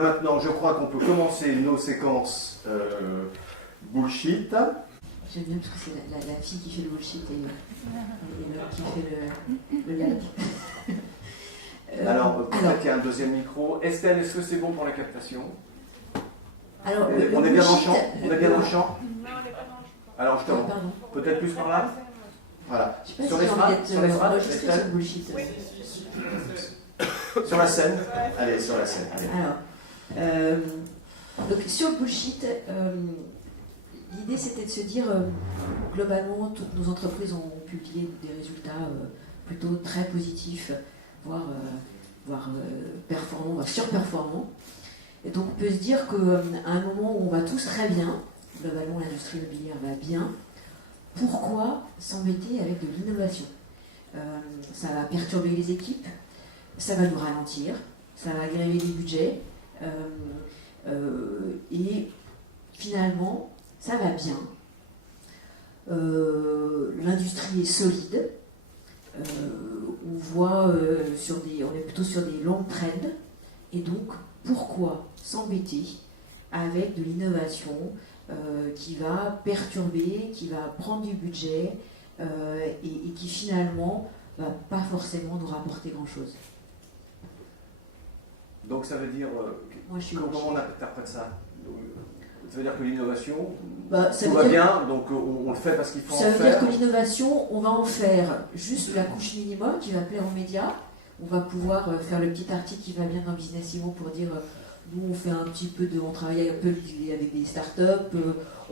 Maintenant, je crois qu'on peut commencer nos séquences bullshit. J'aime bien parce que c'est la fille qui fait le bullshit et l'homme qui fait le like. Alors, peut-être qu'il y a un deuxième micro. Estelle, est-ce que c'est bon pour la captation? Alors, on est bien dans le champ? On est bien dans le champ? Non, on n'est pas dans le champ. Alors, justement, peut-être plus par là? Voilà. Je sais pas sur les phrases, Estelle bullshit. Oui. Sur la scène? Allez, sur la scène. Allez. Alors, donc sur le bullshit, l'idée c'était de se dire, globalement, toutes nos entreprises ont publié des résultats plutôt très positifs, voire performants, voire surperformants. Et donc on peut se dire qu'à un moment où on va tous très bien, globalement l'industrie immobilière va bien, pourquoi s'embêter avec de l'innovation? Ça va perturber les équipes, ça va nous ralentir, ça va gréver les budgets, et finalement, ça va bien. L'industrie est solide. On voit on est plutôt sur des longues trends. Et donc, pourquoi s'embêter avec de l'innovation qui va perturber, qui va prendre du budget et qui finalement va pas forcément nous rapporter grand-chose? Donc ça veut dire, comment on interprète ça? Ça veut dire que l'innovation, tout va bien, donc on le fait parce qu'il faut en faire. Ça veut dire que l'innovation, on va en faire juste la couche minimum qui va plaire aux médias. On va pouvoir faire le petit article qui va bien dans Business Immo pour dire nous on fait un petit peu on travaille un peu avec des startups,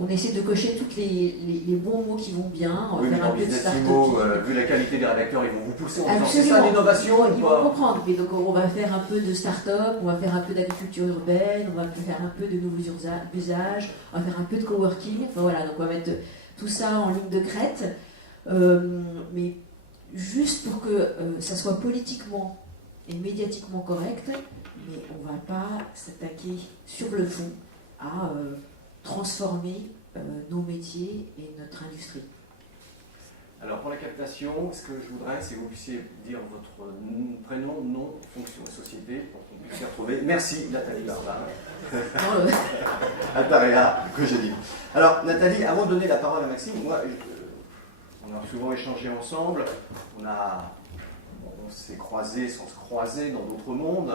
on essaie de cocher tous les bons mots qui vont bien, on va faire un peu de start-up. Vu la qualité des rédacteurs, ils vont vous pousser en disant absolument, c'est ça l'innovation. Ils vont comprendre. Mais donc on va faire un peu de start-up, on va faire un peu d'agriculture urbaine, on va faire un peu de nouveaux usages, on va faire un peu de coworking. Enfin voilà, donc on va mettre tout ça en ligne de crête. Mais juste pour que ça soit politiquement et médiatiquement correct, mais on ne va pas s'attaquer sur le fond à transformer nos métiers et notre industrie. Alors pour la captation, ce que je voudrais, c'est que vous puissiez dire votre prénom, nom, fonction et société pour qu'on puisse s'y retrouver. Merci Nathalie Barba. Altaria, que j'ai dit. Alors Nathalie, avant de donner la parole à Maxime, moi, on a souvent échangé ensemble, on s'est croisés sans se croiser dans d'autres mondes.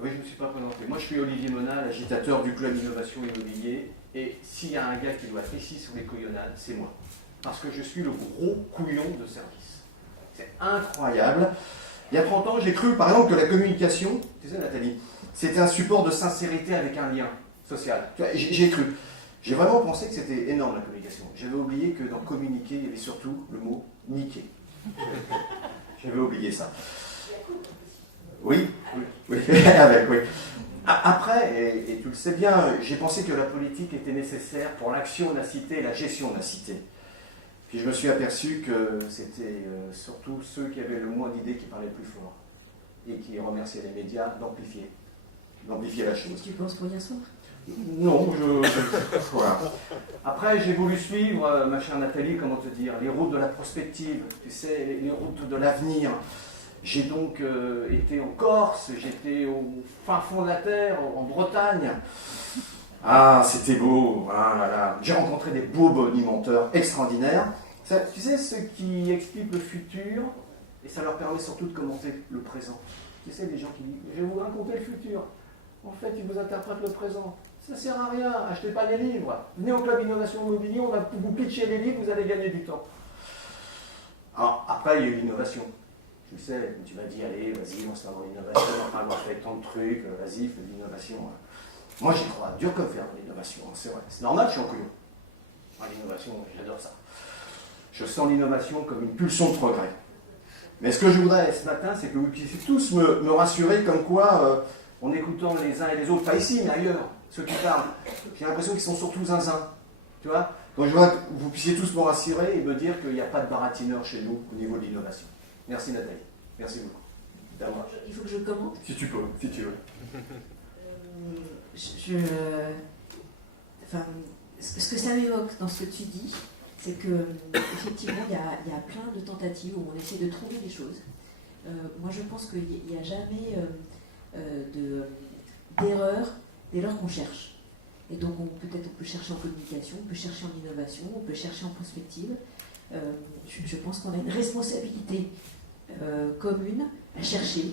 Oui, je ne me suis pas présenté. Moi, je suis Olivier Monal, agitateur du Club Innovation Immobilier. Et s'il y a un gars qui doit être ici sur les couillonnades, c'est moi. Parce que je suis le gros couillon de service. C'est incroyable. Il y a 30 ans, j'ai cru, par exemple, que la communication, tu sais Nathalie, c'était un support de sincérité avec un lien social. J'ai cru. J'ai vraiment pensé que c'était énorme la communication. J'avais oublié que dans communiquer, il y avait surtout le mot niquer. J'avais oublié ça. Oui. Avec, oui. Après, et tu le sais bien, j'ai pensé que la politique était nécessaire pour l'action de la cité et la gestion de la cité. Puis je me suis aperçu que c'était surtout ceux qui avaient le moins d'idées qui parlaient le plus fort et qui remerciaient les médias d'amplifier la chose. Tu penses pour hier soir? Non, voilà. Après, j'ai voulu suivre, ma chère Nathalie, comment te dire, les routes de la prospective, tu sais, les routes de l'avenir. J'ai donc été en Corse, j'étais au fin fond de la terre, en Bretagne. Ah, c'était beau. Ah là là. J'ai rencontré des beaux bonimenteurs extraordinaires. Ça, tu sais, ceux qui expliquent le futur, et ça leur permet surtout de commenter le présent. Tu sais, les gens qui disent « je vais vous raconter le futur ». En fait, ils vous interprètent le présent. Ça sert à rien, achetez pas des livres. Venez au Club Innovation Immobilier, on va vous pitcher les livres, vous allez gagner du temps. Alors, après, il y a eu l'innovation. Tu sais, tu m'as dit, allez, vas-y, on se fait dans l'innovation, enfin, on fait tant de trucs, vas-y, fais de l'innovation. Moi, j'y crois, dur comme fer, l'innovation, c'est vrai. C'est normal, je suis en couillon. L'innovation, j'adore ça. Je sens l'innovation comme une pulsion de progrès. Mais ce que je voudrais ce matin, c'est que vous puissiez tous me rassurer comme quoi, en écoutant les uns et les autres, pas ici, mais ailleurs, ceux qui parlent, j'ai l'impression qu'ils sont surtout zinzin. Tu vois? Donc je voudrais que vous puissiez tous me rassurer et me dire qu'il n'y a pas de baratineur chez nous au niveau de l'innovation. Merci Nathalie. Merci beaucoup. Il faut que je commente? Si tu peux, si tu veux. Enfin, ce que ça m'évoque dans ce que tu dis, c'est que effectivement il y a plein de tentatives où on essaie de trouver des choses. Moi je pense qu'il n'y a jamais d'erreurs dès lors qu'on cherche. Et donc peut-être on peut chercher en communication, on peut chercher en innovation, on peut chercher en prospective. Je pense qu'on a une responsabilité commune à chercher.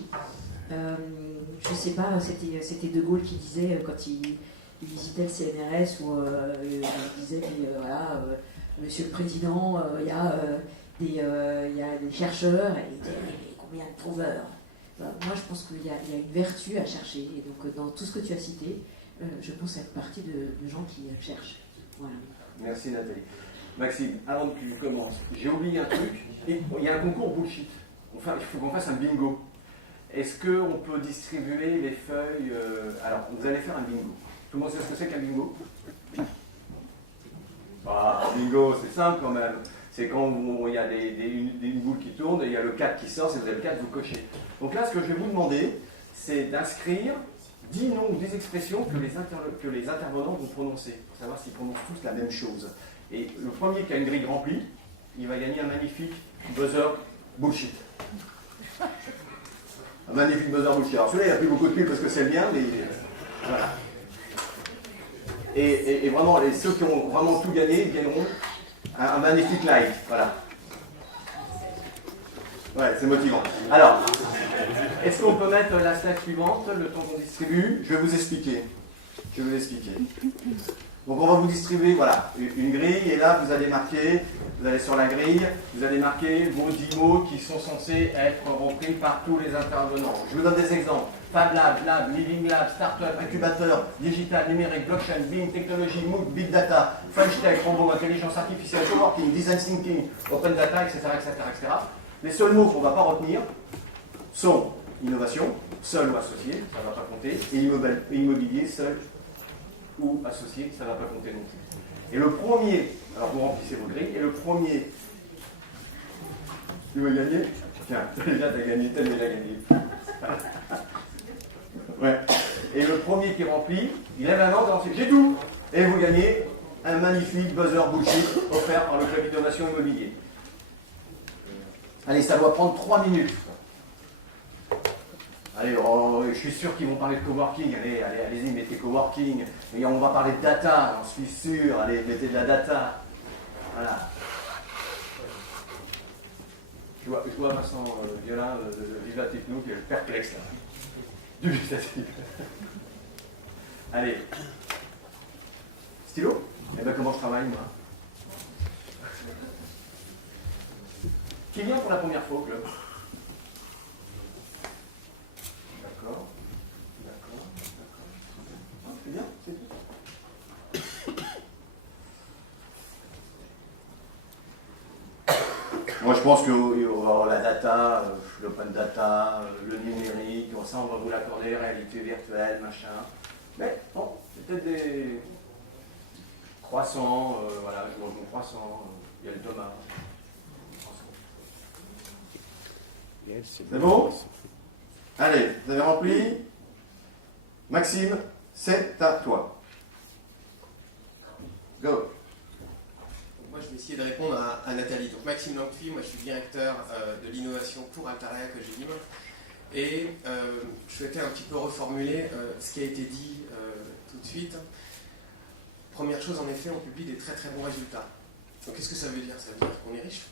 Je ne sais pas, c'était De Gaulle qui disait quand il visitait le CNRS où il disait voilà, Monsieur le Président, il y a des chercheurs et il disait mais combien de trouveurs. Moi je pense qu'il y a une vertu à chercher et donc dans tout ce que tu as cité, je pense être partie de gens qui cherchent. Voilà. Merci Nathalie. Maxime, avant que tu commences, j'ai oublié un truc. Il y a un concours bullshit. Enfin, il faut qu'on fasse un bingo. Est-ce qu'on peut distribuer les feuilles Alors, vous allez faire un bingo. Tout le monde sait ce que c'est qu'un bingo? Un bingo, c'est simple quand même. C'est quand il y a une boule qui tourne et il y a le 4 qui sort. Si vous avez le 4, vous cochez. Donc là, ce que je vais vous demander, c'est d'inscrire 10 noms ou 10 expressions que les intervenants vont prononcer, pour savoir s'ils prononcent tous la même chose. Et le premier qui a une grille remplie, il va gagner un magnifique buzzer bullshit. Un magnifique buzzer bullshit. Alors celui-là, il n'y a plus beaucoup de pile parce que c'est le mien, mais voilà. Et vraiment, ceux qui ont vraiment tout gagné, ils gagneront un magnifique like. Voilà. Ouais, c'est motivant. Alors, est-ce qu'on peut mettre la slide suivante, le temps qu'on distribue? Je vais vous expliquer. Donc on va vous distribuer, voilà, une grille, et là vous allez marquer, vous allez sur la grille, vous allez marquer vos 10 mots qui sont censés être repris par tous les intervenants. Je vous donne des exemples. Fab Lab, Lab, Living Lab, Startup, Incubateur, Digital, Numérique, Blockchain, BIM, Technologie, MOOC, Big Data, French Tech, Robot, Intelligence Artificielle, Coworking, Design Thinking, Open Data, etc. Les seuls mots qu'on ne va pas retenir sont innovation, seul ou associé, ça ne va pas compter, et immobilier, seul ou associé, ça ne va pas compter non plus. Et le premier, alors vous remplissez vos grilles, et le premier, tu veux gagner? Tiens, déjà tu as gagné, tu as déjà gagné. Ouais. Et le premier qui remplit, il lève la main et ensuite j'ai tout. Et vous gagnez un magnifique buzzer bullshit offert par le Club Innovation Immobilier. Allez, ça doit prendre 3 minutes. Allez, je suis sûr qu'ils vont parler de coworking. Allez-y, mettez coworking. Et on va parler de data, j'en suis sûr. Allez, mettez de la data. Voilà. Je vois Vincent Violin de Viva Techno qui est perplexe là. Dubitatif. Allez. Stylo? Eh bien, comment je travaille, moi? Qui vient pour la première fois au club? D'accord. C'est bien, c'est tout. Moi, je pense qu'il y aura la data, l'open data, le numérique, ça, on va vous l'accorder, réalité virtuelle, machin. Mais bon, c'est peut-être des croissants, voilà, je mange mon croissant, il y a le tomate. C'est bon? Allez, vous avez rempli? Maxime, c'est à toi. Go. Moi, je vais essayer de répondre à Nathalie. Donc, Maxime Langfi, moi, je suis directeur de l'innovation pour Altaria Cogedim. Et je souhaitais un petit peu reformuler ce qui a été dit tout de suite. Première chose, en effet, on publie des très très bons résultats. Donc, qu'est-ce que ça veut dire? Ça veut dire qu'on est riche.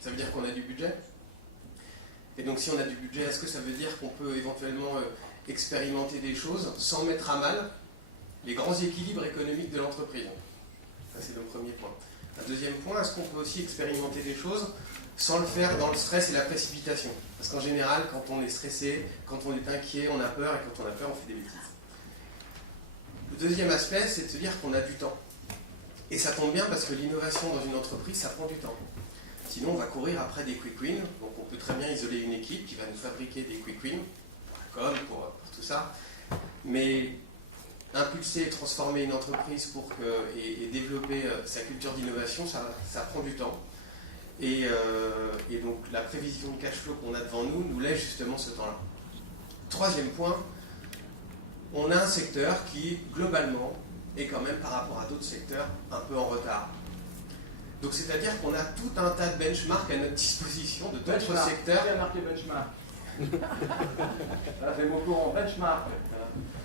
Ça veut dire qu'on a du budget. Et donc, si on a du budget, est-ce que ça veut dire qu'on peut éventuellement expérimenter des choses sans mettre à mal les grands équilibres économiques de l'entreprise? Ça, c'est le premier point. Un deuxième point, est-ce qu'on peut aussi expérimenter des choses sans le faire dans le stress et la précipitation? Parce qu'en général, quand on est stressé, quand on est inquiet, on a peur, et quand on a peur, on fait des bêtises. Le deuxième aspect, c'est de se dire qu'on a du temps. Et ça tombe bien parce que l'innovation dans une entreprise, ça prend du temps. Sinon, on va courir après des quick wins. Donc, on peut très bien isoler une équipe qui va nous fabriquer des quick wins, pour la com, pour tout ça. Mais impulser et transformer une entreprise et développer sa culture d'innovation, ça prend du temps. Et donc, la prévision de cash flow qu'on a devant nous laisse justement ce temps-là. Troisième point, on a un secteur qui, globalement, est quand même, par rapport à d'autres secteurs, un peu en retard. Donc, c'est-à-dire qu'on a tout un tas de benchmarks à notre disposition de d'autres secteurs. Qui a marqué benchmark? Là, c'est mon cours en benchmark.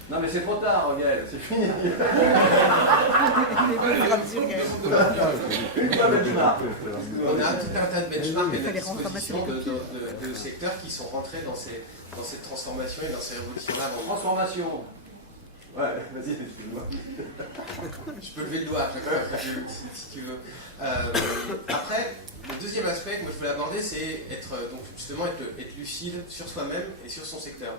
Non, mais c'est trop tard, Gaël, c'est fini. On a tout un tas de benchmarks et de dispositions de secteurs qui sont rentrés dans cette transformation et dans ces révolutions-là. Transformation. Ouais, vas-y, excuse-moi. Je peux lever le doigt à chaque fois si tu veux. Après, le deuxième aspect que moi je voulais aborder, c'est être lucide sur soi-même et sur son secteur.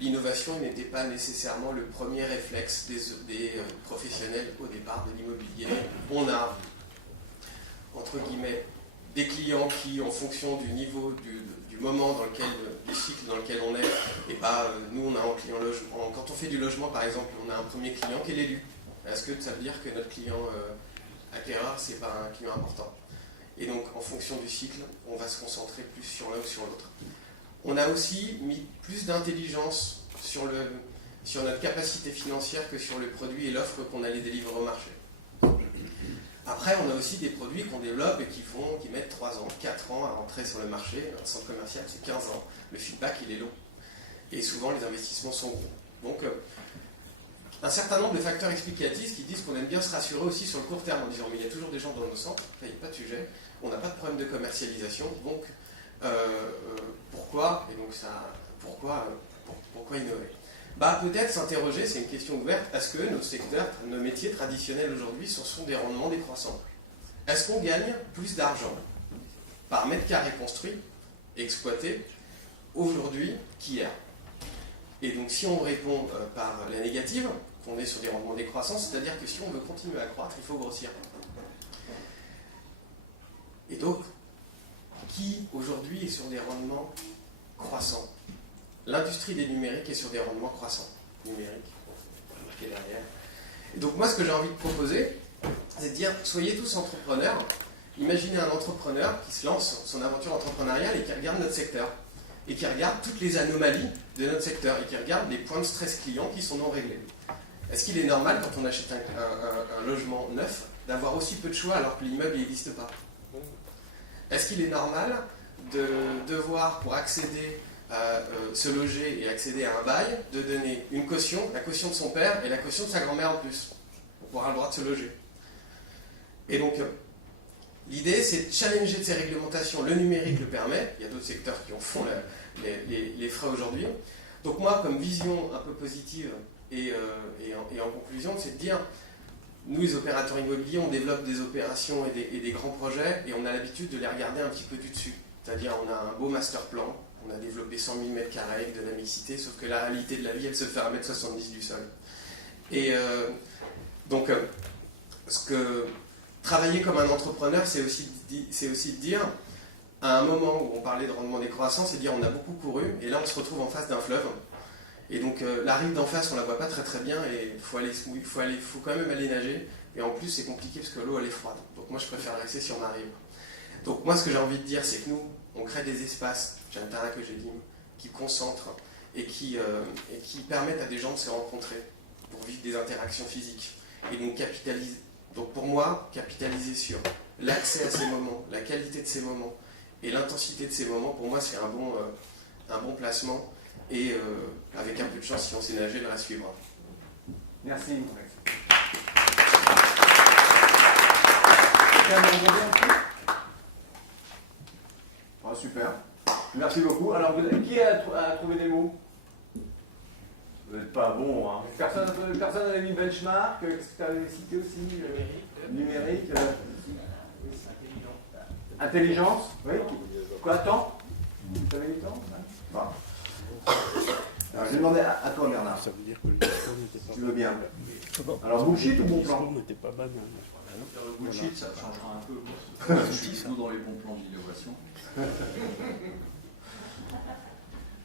L'innovation n'était pas nécessairement le premier réflexe des professionnels au départ de l'immobilier. On a, entre guillemets, des clients qui, en fonction du niveau, du moment dans lequel, du cycle dans lequel on est, et pas, nous on a un client logement. Quand on fait du logement par exemple, on a un premier client qui est l'élu. Est-ce que ça veut dire que notre client acquéreur, c'est pas un client important? Et donc en fonction du cycle, on va se concentrer plus sur l'un ou sur l'autre. On a aussi mis plus d'intelligence sur notre capacité financière que sur le produit et l'offre qu'on allait délivrer au marché. Après, on a aussi des produits qu'on développe et qui mettent 3 ans, 4 ans à rentrer sur le marché. Un centre commercial, c'est 15 ans. Le feedback, il est long. Et souvent, les investissements sont gros. Donc, un certain nombre de facteurs explicatifs qui disent qu'on aime bien se rassurer aussi sur le court terme en disant mais il y a toujours des gens dans nos centres, il n'y a pas de sujet, on n'a pas de problème de commercialisation, donc pourquoi innover? Peut-être s'interroger, c'est une question ouverte, est-ce que nos métiers traditionnels aujourd'hui sont des rendements décroissants? Est-ce qu'on gagne plus d'argent par mètre carré construit, exploité, aujourd'hui qu'hier? Et donc si on répond par la négative, qu'on est sur des rendements décroissants, c'est-à-dire que si on veut continuer à croître, il faut grossir. Et donc, qui aujourd'hui est sur des rendements croissants? L'industrie des numériques est sur des rendements croissants. Numérique, on va marquer derrière. Et donc moi, ce que j'ai envie de proposer, c'est de dire, soyez tous entrepreneurs. Imaginez un entrepreneur qui se lance son aventure entrepreneuriale et qui regarde notre secteur. Et qui regarde toutes les anomalies de notre secteur. Et qui regarde les points de stress clients qui sont non réglés. Est-ce qu'il est normal, quand on achète un logement neuf, d'avoir aussi peu de choix alors que l'immeuble n'existe pas? Est-ce qu'il est normal de devoir, pour accéder à se loger et accéder à un bail, de donner une caution, la caution de son père et la caution de sa grand-mère en plus, pour avoir le droit de se loger? Et donc, l'idée, c'est de challenger de ces réglementations. Le numérique le permet, il y a d'autres secteurs qui en font les frais aujourd'hui. Donc moi, comme vision un peu positive et en conclusion, c'est de dire, nous les opérateurs immobiliers, on développe des opérations et des grands projets et on a l'habitude de les regarder un petit peu du dessus. C'est-à-dire on a un beau master plan, on a développé 100 000 m² avec de la mixité, sauf que la réalité de la vie, elle se fait à 1,70 m du sol. Et donc, travailler comme un entrepreneur, c'est aussi de dire, à un moment où on parlait de rendement décroissant, c'est de dire on a beaucoup couru et là on se retrouve en face d'un fleuve. Et donc la rive d'en face, on la voit pas très très bien et il faut quand même aller nager. Et en plus, c'est compliqué parce que l'eau elle est froide. Donc moi, je préfère rester sur ma rive. Donc moi, ce que j'ai envie de dire, c'est que nous, on crée des espaces, j'ai un terrain que j'ai dit, qui concentrent et qui permettent à des gens de se rencontrer pour vivre des interactions physiques. Et donc pour moi, capitaliser sur l'accès à ces moments, la qualité de ces moments et l'intensité de ces moments, pour moi, c'est un bon placement. Et avec un peu de chance, si on sait nager, le reste suivra. Merci. Super. Merci beaucoup. Alors, qui a trouvé des mots? Vous n'êtes pas bon, hein. Personne n'avait mis benchmark. Qu'est-ce que tu avais cité aussi? Numérique. Intelligence. Oui. Quoi, temps? Tu avais mis temps? Bon. Alors, je vais demander à toi, Bernard. Ça veut dire que le discours n'était pas Tu veux bien. Alors, bullshit ou bon plan? Le discours n'était pas banal. Le bullshit, ça changera un peu. Je suis plutôt dans les bons plans d'innovation.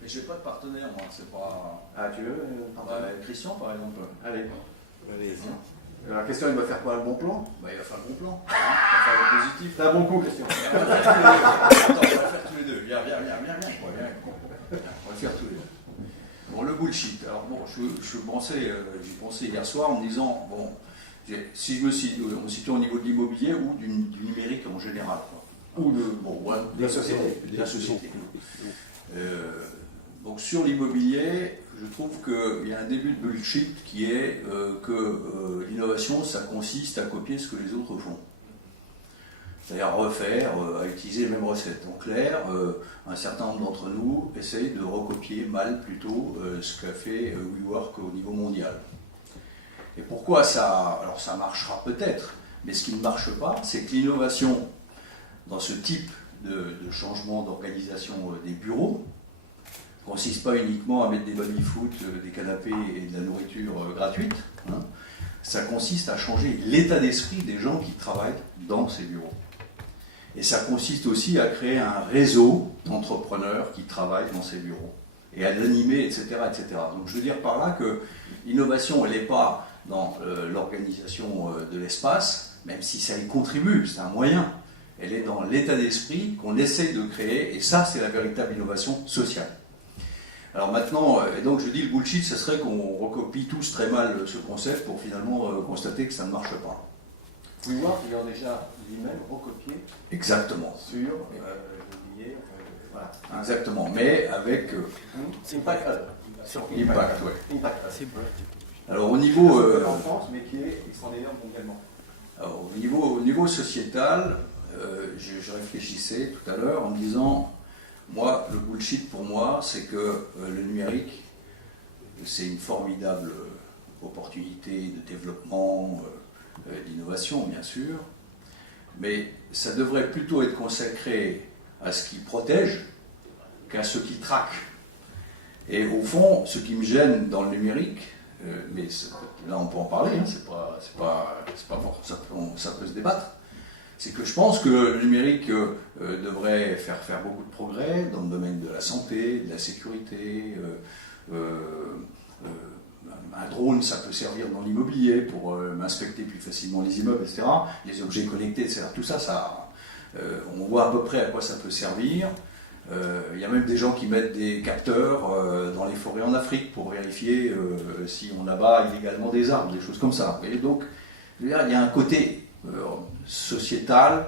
Mais je n'ai pas de partenaire, moi. C'est pas. Ah, tu veux Christian, par exemple. Allez. Allez-y. La question, il va faire quoi, le bon plan? Il va faire le bon plan. Il va faire le positif. T'as un bon coup, Christian. Attends, on va le faire tous les deux. Viens. On va le faire tous les deux. Bon, le bullshit. Alors bon, j'y pensais hier soir en me disant, bon, si je me situe au niveau de l'immobilier ou du numérique en général, quoi. Ou de la société. Donc sur l'immobilier, je trouve qu'il y a un début de bullshit qui est que l'innovation, ça consiste à copier ce que les autres font. C'est-à-dire refaire, à utiliser les mêmes recettes. En clair, un certain nombre d'entre nous essayent de recopier mal plutôt ce qu'a fait WeWork au niveau mondial. Et pourquoi ça? Alors ça marchera peut-être, mais ce qui ne marche pas, c'est que l'innovation dans ce type de changement d'organisation des bureaux ne consiste pas uniquement à mettre des baby-foot, des canapés et de la nourriture gratuite. Hein. Ça consiste à changer l'état d'esprit des gens qui travaillent dans ces bureaux. Et ça consiste aussi à créer un réseau d'entrepreneurs qui travaillent dans ces bureaux et à l'animer, etc., etc. Donc je veux dire par là que l'innovation, elle n'est pas dans l'organisation de l'espace, même si ça y contribue, c'est un moyen. Elle est dans l'état d'esprit qu'on essaye de créer, et ça, c'est la véritable innovation sociale. Alors maintenant, et donc je dis le bullshit, ce serait qu'on recopie tous très mal ce concept pour finalement constater que ça ne marche pas. WeWork ayant déjà lui-même recopié Exactement. sur, j'ai oublié, voilà. Exactement, mais avec Impact Hub. Impact, ouais. Impact Hub. C'est bon. Alors au niveau, En France, mais qui est extraordinaire mondialement. alors, au niveau sociétal, je réfléchissais tout à l'heure en me disant, moi, le bullshit pour moi, c'est que le numérique, c'est une formidable opportunité de développement, d'innovation, bien sûr, mais ça devrait plutôt être consacré à ce qui protège qu'à ce qui traque. Et au fond, ce qui me gêne dans le numérique, mais là on peut en parler, hein, c'est pas fort, ça peut se débattre, c'est que je pense que le numérique devrait faire beaucoup de progrès dans le domaine de la santé, de la sécurité. Un drone, ça peut servir dans l'immobilier pour inspecter plus facilement les immeubles, etc. Les objets connectés, etc. Tout ça, on voit à peu près à quoi ça peut servir. Il y a même des gens qui mettent des capteurs dans les forêts en Afrique pour vérifier si on abat illégalement des arbres, des choses comme ça. Et donc, il y a un côté sociétal,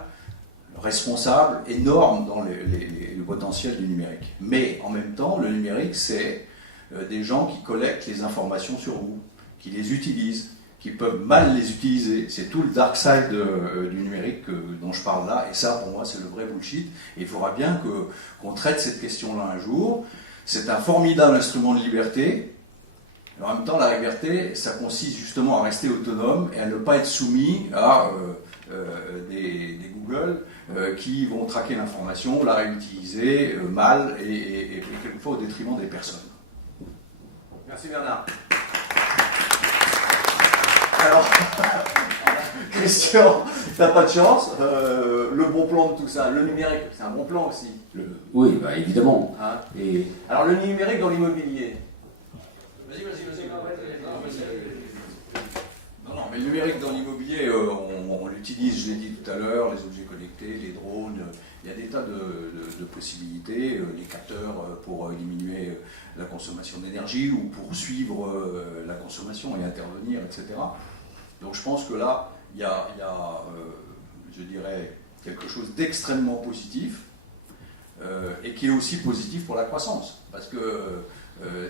responsable, énorme dans le potentiel du numérique. Mais en même temps, le numérique, c'est des gens qui collectent les informations sur vous, qui les utilisent, qui peuvent mal les utiliser. C'est tout le dark side du numérique dont je parle là, et ça pour moi c'est le vrai bullshit. Et il faudra bien qu'on traite cette question-là un jour. C'est un formidable instrument de liberté. Mais en même temps, la liberté, ça consiste justement à rester autonome et à ne pas être soumis à des Google qui vont traquer l'information, la réutiliser mal et quelquefois au détriment des personnes. Merci Bernard. Alors, Christian, t'as pas de chance. Le bon plan de tout ça, le numérique, c'est un bon plan aussi. Oui, bah, évidemment. Hein. Et Alors le numérique dans l'immobilier. Vas-y. Non, mais le numérique dans l'immobilier, on l'utilise, je l'ai dit tout à l'heure, les objets connectés, les drones, il y a des tas de possibilités, les capteurs pour diminuer la consommation d'énergie ou pour suivre la consommation et intervenir, etc. Donc je pense que là, il y a je dirais, quelque chose d'extrêmement positif et qui est aussi positif pour la croissance. Parce que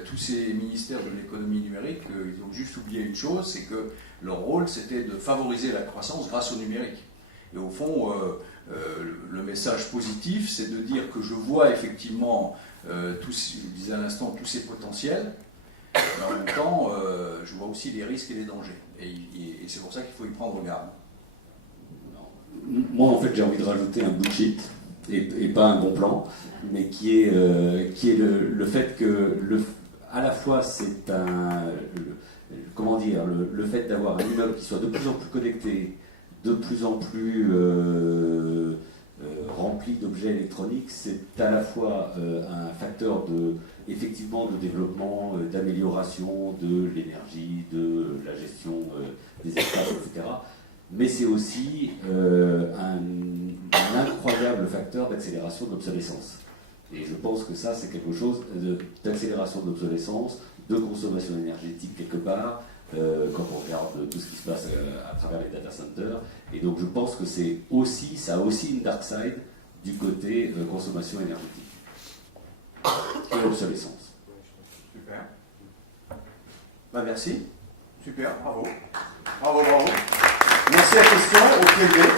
tous ces ministères de l'économie numérique, ils ont juste oublié une chose, c'est que leur rôle, c'était de favoriser la croissance grâce au numérique. Et au fond, le message positif, c'est de dire que je vois effectivement, je disais à l'instant, tous ces potentiels, mais en même temps, je vois aussi les risques et les dangers. Et c'est pour ça qu'il faut y prendre garde. moi, en fait, j'ai envie de rajouter un bullshit, et pas un bon plan, mais qui est le fait que, à la fois, c'est le fait d'avoir un immeuble qui soit de plus en plus connecté, de plus en plus rempli d'objets électroniques, c'est à la fois un facteur effectivement de développement, d'amélioration de l'énergie, de la gestion des espaces, etc. Mais c'est aussi un incroyable facteur d'accélération de l'obsolescence. Et je pense que ça, c'est quelque chose d'accélération de l'obsolescence, de consommation énergétique quelque part, quand on regarde tout ce qui se passe à travers les data centers. Et donc je pense que ça a aussi une dark side du côté consommation énergétique. et l'obsolescence. Super. Ben merci. Super, bravo. Bravo, bravo. Merci à question, au pied levé.